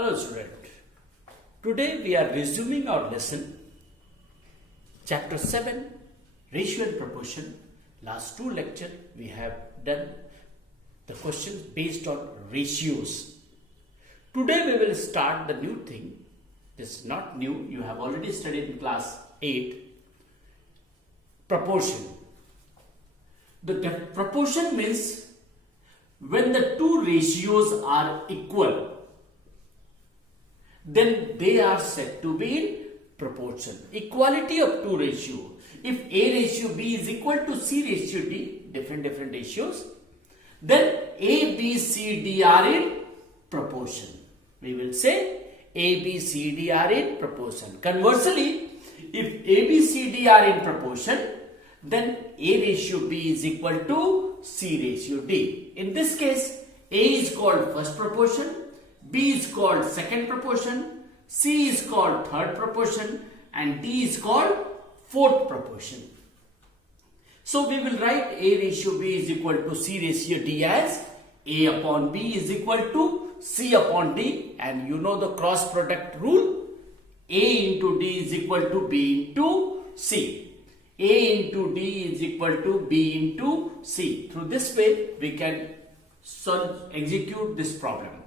Hello student. Today we are resuming our lesson chapter 7 ratio and proportion. Last two lectures we have done the questions based on ratios. Today we will start the new thing. This is not new, you have already studied in class 8. Proportion. The proportion means when the two ratios are equal, then they are said to be in proportion. Equality of two ratios. If A ratio B is equal to C ratio D, different ratios, then A, B, C, D are in proportion. We will say A, B, C, D are in proportion. Conversely, if A, B, C, D are in proportion, then A ratio B is equal to C ratio D. In this case, A is called first proportion, B is called second proportion, C is called third proportion, and D is called fourth proportion. So we will write A ratio B is equal to C ratio D as A upon B is equal to C upon D, and you know the cross product rule. A into D is equal to B into C. A into D is equal to B into C. Through this way we can execute this problem.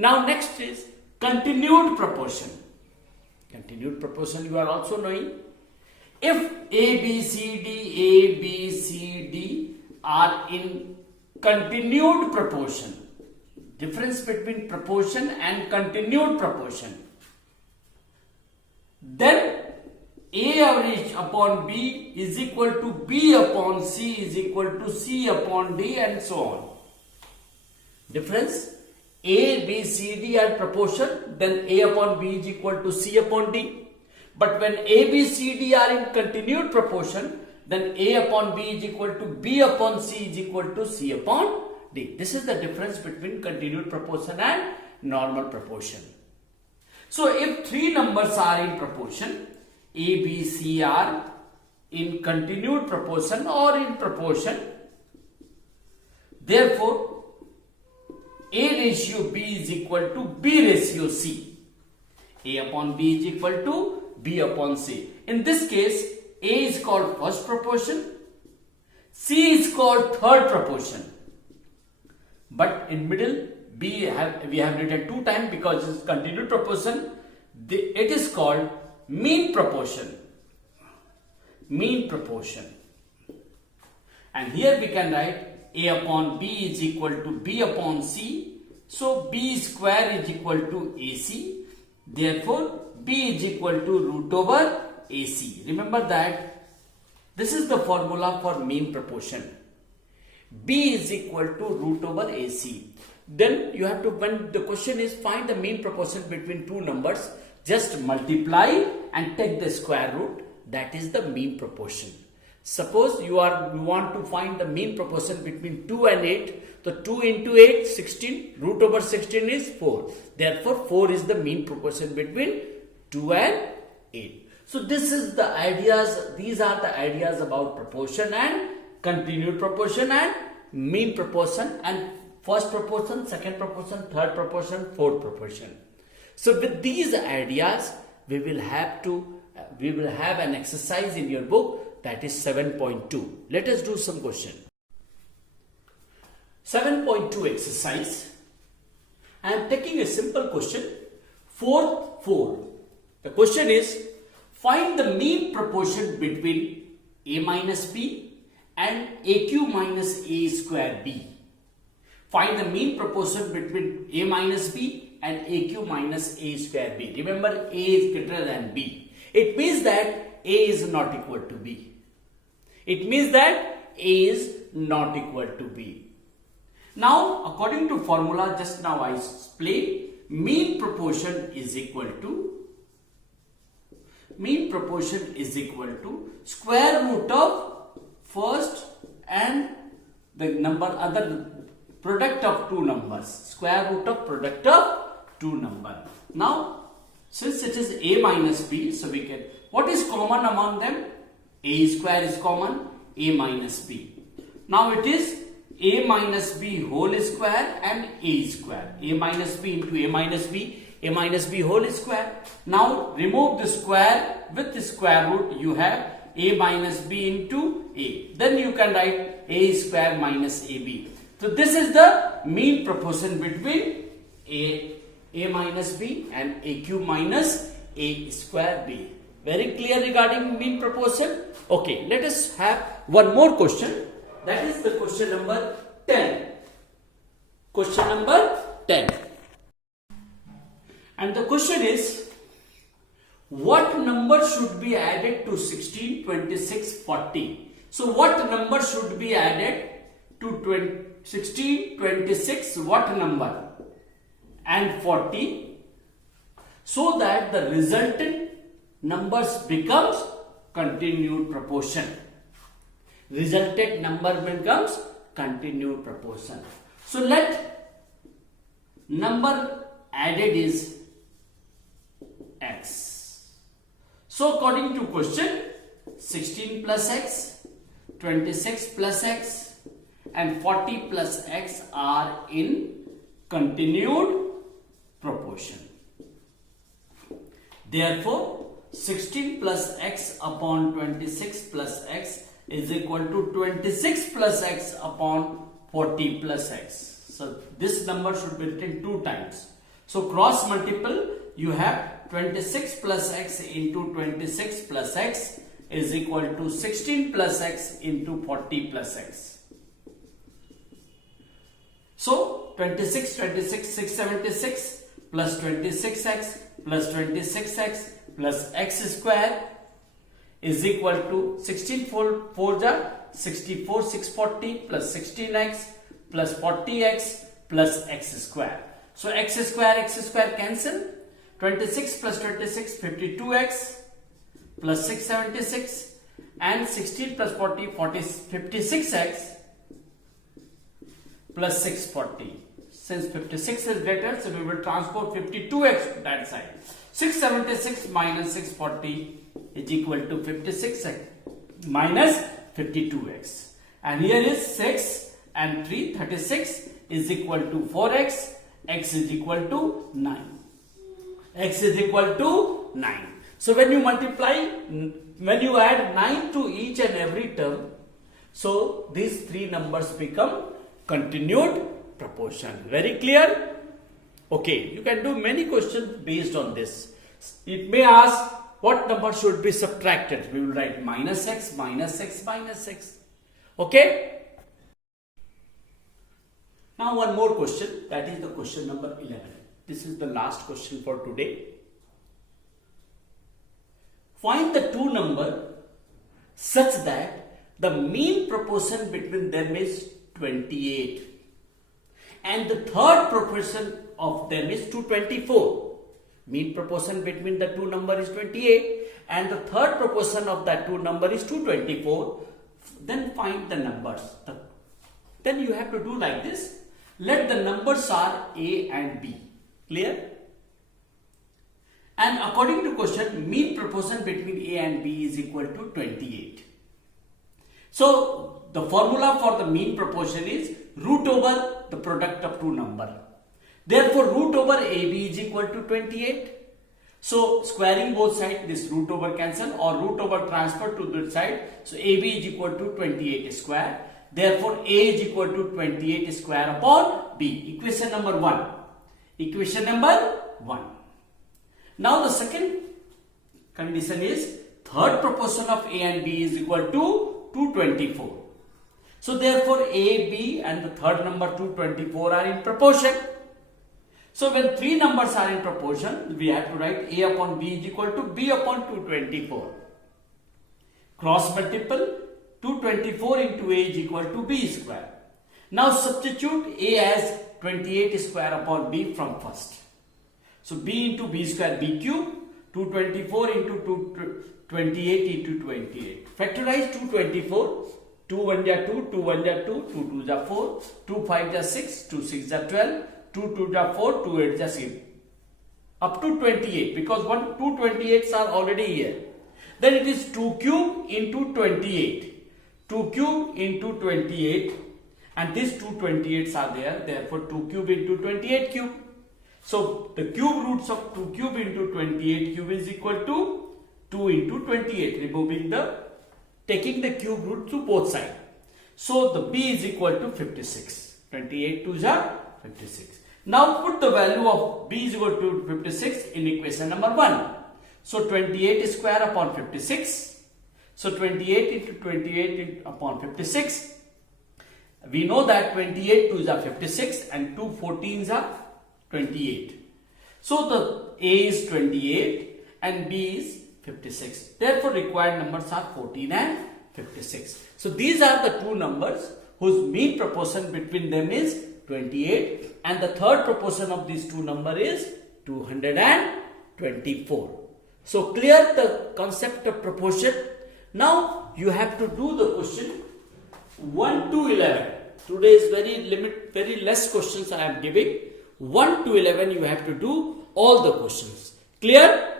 Now next is continued proportion. Continued proportion you are also knowing. If A, B, C, D are in continued proportion, difference between proportion and continued proportion, then A average upon B is equal to B upon C is equal to C upon D, and so on. Difference A, B, C, D are proportion, then A upon B is equal to C upon D. But when A, B, C, D are in continued proportion, then A upon B is equal to B upon C is equal to C upon D. This is the difference between continued proportion and normal proportion. So if three numbers are in proportion, A, B, C are in continued proportion or in proportion, therefore A ratio B is equal to B ratio C. A upon B is equal to B upon C. In this case, A is called first proportion, C is called third proportion. But in middle, we have written two times because it is continued proportion. It is called mean proportion. Mean proportion. And here we can write A upon B is equal to B upon C. So B square is equal to AC. Therefore, B is equal to root over AC. Remember that this is the formula for mean proportion. B is equal to root over AC. Then you have to, when the question is find the mean proportion between two numbers, just multiply and take the square root. That is the mean proportion. Suppose you want to find the mean proportion between 2 and 8. So 2 into 8, 16. Root over 16 is 4. Therefore, 4 is the mean proportion between 2 and 8. So this is the ideas. These are the ideas about proportion and continued proportion and mean proportion and first proportion, second proportion, third proportion, fourth proportion. So with these ideas, we will have an exercise in your book, that is 7.2. Let us do some question. 7.2 exercise. I am taking a simple question. 4. The question is, find the mean proportion between A minus B and AQ minus A square B. Find the mean proportion between A minus B and AQ minus A square B. Remember, A is greater than B. It means that A is not equal to B. It means that A is not equal to B. Now, according to formula just now I explained, mean proportion is equal to square root of first and the other product of two numbers. Square root of product of two numbers. Now, since it is A minus B, so we can, what is common among them? A square is common, A minus B. Now it is a minus b whole square and a square. A minus b into a minus b whole square. Now remove the square, with the square root you have a minus b into a. Then you can write a square minus ab. So this is the mean proportion between a minus b and a cube minus a square b. Very clear regarding mean proportion? Okay, let us have one more question. That is the question number 10. Question number 10. And the question is, what number should be added to 16, 26, 40? So what number should be added to 16, 26, what number? And 40, so that the resultant numbers becomes continued proportion. Resultant number becomes continued proportion. So let number added is x. So according to question, 16 plus x, 26 plus x and 40 plus x are in continued proportion. Therefore, 16 plus x upon 26 plus x is equal to 26 plus x upon 40 plus x. So this number should be written 2 times. So cross multiple, you have 26 plus x into 26 plus x is equal to 16 plus x into 40 plus x. So 26, 676 plus 26x plus 26x plus x square is equal to 16 4 ja 64 640 plus 16x plus 40x plus x square. So x square cancel. 26 plus 26 52x plus 676 and 16 plus 40 56x plus 640. Since 56 is greater, so we will transport 52x to that side. 676 minus 640 is equal to 56x minus 52x. And here is 6 and 3, 36 is equal to 4x, x is equal to 9. X is equal to 9. So when you multiply, when you add 9 to each and every term, so these 3 numbers become continued proportion. Very clear? Okay, you can do many questions based on this. It may ask what number should be subtracted. We will write minus x, minus x, minus x. Okay? Now one more question, that is the question number 11. This is the last question for today. Find the two numbers such that the mean proportion between them is 28 and the third proportion of them is 224. Mean proportion between the two numbers is 28 and the third proportion of that two number is 224. Then find the numbers. Then you have to do like this. Let the numbers are A and B. Clear? And according to question, mean proportion between A and B is equal to 28. So the formula for the mean proportion is root over the product of two numbers. Therefore, root over AB is equal to 28. So squaring both sides, this root over cancel or root over transfer to this side. So AB is equal to 28 square. Therefore, A is equal to 28 square upon B. Equation number 1. Equation number 1. Now the second condition is third proportion of A and B is equal to 224. So therefore, A, B and the third number 224 are in proportion. So when three numbers are in proportion, we have to write A upon B is equal to B upon 224. Cross multiple, 224 into A is equal to B square. Now substitute A as 28 square upon B from first. So B into B square, B cube, 224 into 28 into 28. Factorize 224, 2 1 are 2, 2 1 are 2, 2 2 are 4, 2 5 are 6, 2 6 are 12, 2 2 are 4, 2 8 are 6. Up to 28 because 2 28s are already here. Then it is 2 cube into 28. 2 cube into 28 and these two 28s are there, therefore 2 cube into 28 cube. So the cube roots of 2 cube into 28 cube is equal to 2 into 28, taking the cube root to both sides. So the b is equal to 56. 28 2s are 56. Now put the value of b is equal to 56 in equation number 1. So 28 square upon 56. So 28 into 28 upon 56. We know that 28 2s are 56 and 2 14s are 28. So the a is 28 and b is 56. Therefore required numbers are 14 and 56. So these are the two numbers whose mean proportion between them is 28 and the third proportion of these two numbers is 224. So clear the concept of proportion. Now you have to do the question 1 to 11. Today is very less questions I am giving. 1 to 11 you have to do all the questions. Clear?